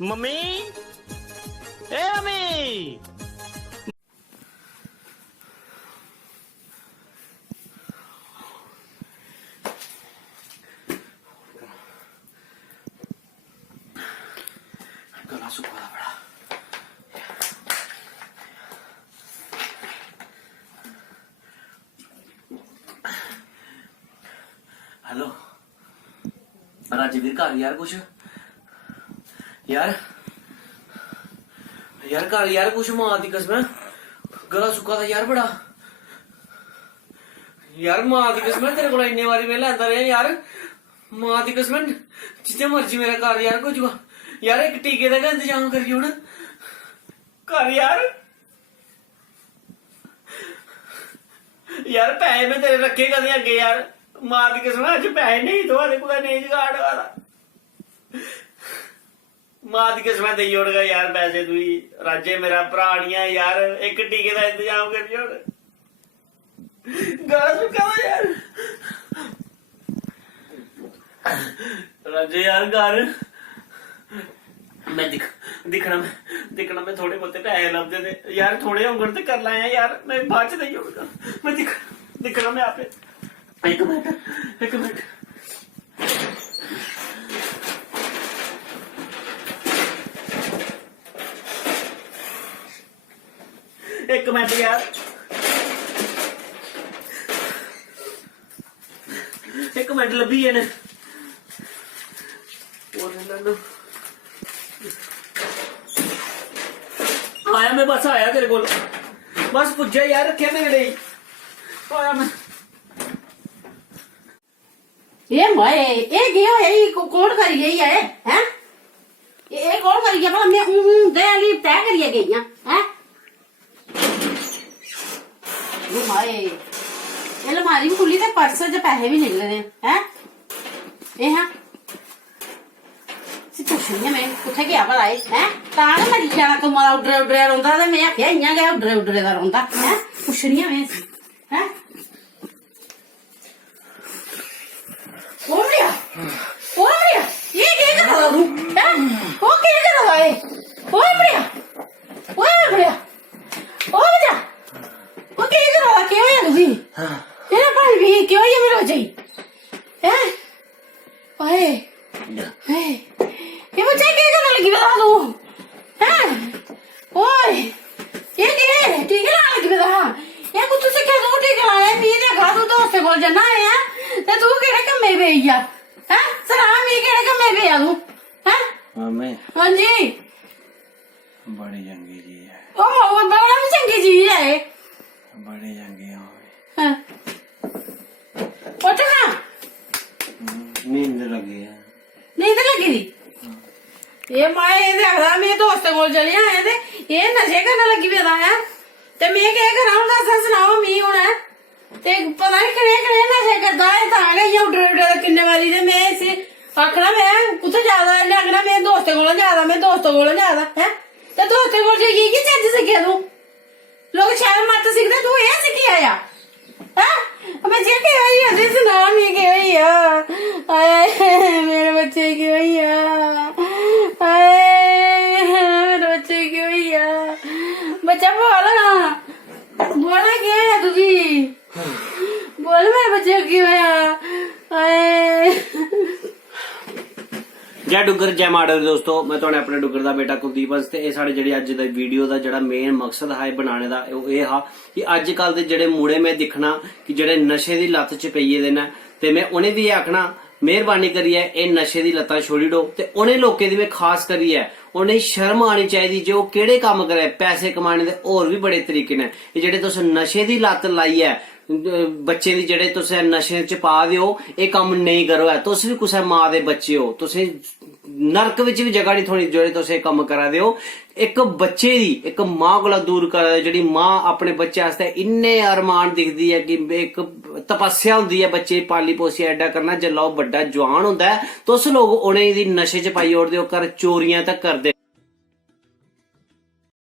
Mummy ए mummy गला सुखा बड़ा। हेलो राजवीर घर यार कुछ यार यार घर यार कुछ मां दी कसम गला सुखा था यार बड़ा यार मां दी कसम तेरे को इन्ने बारी मैं लैंदा रहा यार मां दी कसम जिथे मर्जी मेरा घर यार कुछ यार एक टीके का इंतजाम करिए हूं घर यार यार पैसे में तेरे रखे कदे अगे यार मां दी कसम अज पैसे नहीं तो कुछ नहीं जुगाड़ वाला मां दी कसम देई ओड़गा यार पैसे तू राजे मेरा भरा नहीं है यार एक टीके का इंतजाम करिए हूं गला सुखा हुआ यार राजे यार घर मैं दिखना मैं थोड़े बहुते पैसे लभदे थे यार थोड़े होंगे तो कर लाया यार मैं बाद च देई ओड़गा मैं दिखना मैं आपे एक मिनट एक मिनट यार एक मिनट लभी है आया मैं बस आया तेरे को बस पुज्जा यार रखे मेरे आया मैं ये मैं ये गयो ये कौन कर गई है हैं ये कौन कर गया भला मैं दयाली तय करिए गई हैं ये मैं ये अलमारी भी खुली थे पर्स च पैसे भी निकले हैं ये हां पुछनी मैं कुत्थे गया भला है तां मैं जाना तुम्हारा उडरे रोंदा ते मैं आख्या इयां गया उडरे दा रोंदा है पुछनी मैं हैं ओ भैया ये क्या कर रहा तू हैं ओ क्या कर रहा है ओ भैया ओ बेटा ओ क्या कर रहा क्यों है तू ये ना भाई भी क्यों ये मेरे बच्चे हैं ओए ये बच्चा क्या करने लगी बता तू हैं ओए ये क्या टीके लाने लगी बता ये कुछ से क्या तू टीके लाया मी देखा तू दोस्त को जाना है ते तू केड़े कम्मे पे आया हैं सलाम ये केड़े कम्मे पे आ तू हैं मम्मी हां जी बड़ी चंगी जी है ओ बड़ा भी चंगी जी है बड़ी चंगी हां उठ हां नींद लगी है नींद लगी थी ये मैं देखदा मेरे दोस्त को चली आए थे ये नशे करने लगी बेदा है ते मैं क्या कराऊं दस सुनाओ मी हुन ते पता नहीं कने नशे करदा है तां गई उडरे किन्ने बारी ते मैं इसे आखना मैं कुछ ज्यादा लगना मेरे दोस्त को ज्यादा है ते दोस्त को जाइए की चज सीखे तू लोग शहर मत सीखते तू ये सीखी आया हैं मैं जे के आई है सुना मी के आई है मेरे बच्चे की भैया मेरे बच्चे की भैया बच्चा बोला क्या है तुझी बोल मेरे बच्चे की भैया जय डुगर जय माडल दोस्तों मैं तुहाडे अपने डुगर दा बेटा कुलदीप हंस ते इह साडे जेहड़ी अज दा वीडियो दा जेहड़ा मेन मकसद है बनाने दा ये हा कि अजकल दे जेहड़े मुड़े में दिखना कि जेहड़े नशे दी लत च पेइये दे ने ते मैं उन्हें भी आखना मेहरबानी करिए ए नशे दी लत्तां छोड़ी डो ते उन्हें लोकें दी मैं खास करिए उन्हें शर्म आनी चाहिए जो केड़े कम करे पैसे कमाने दे होर भी बड़े तरीके ने जेहड़े तुस नशे दी लत लाई है बच्चे दी जेहड़े तुस नशे च पा दिओ ए कम नहीं करो है तुस भी कुसै मां दे बच्चे हो तुसें नरक विच भी जगह नहीं थोड़ी जेहड़े तुस कम करा दे हो एक बच्चे दी एक मां कोला दूर करा दे जेहड़ी मां अपने बच्चे आस्ते इन्ने अरमान दिखदी है कि एक तपस्या हुंदी है बच्चे पाली पोसी एडा करना जेल्लै ओह् बड्डा जवान हुंदा है तुस लोग उनें दी नशे च पाई ओड़दे हो कर चोरियां तक करदे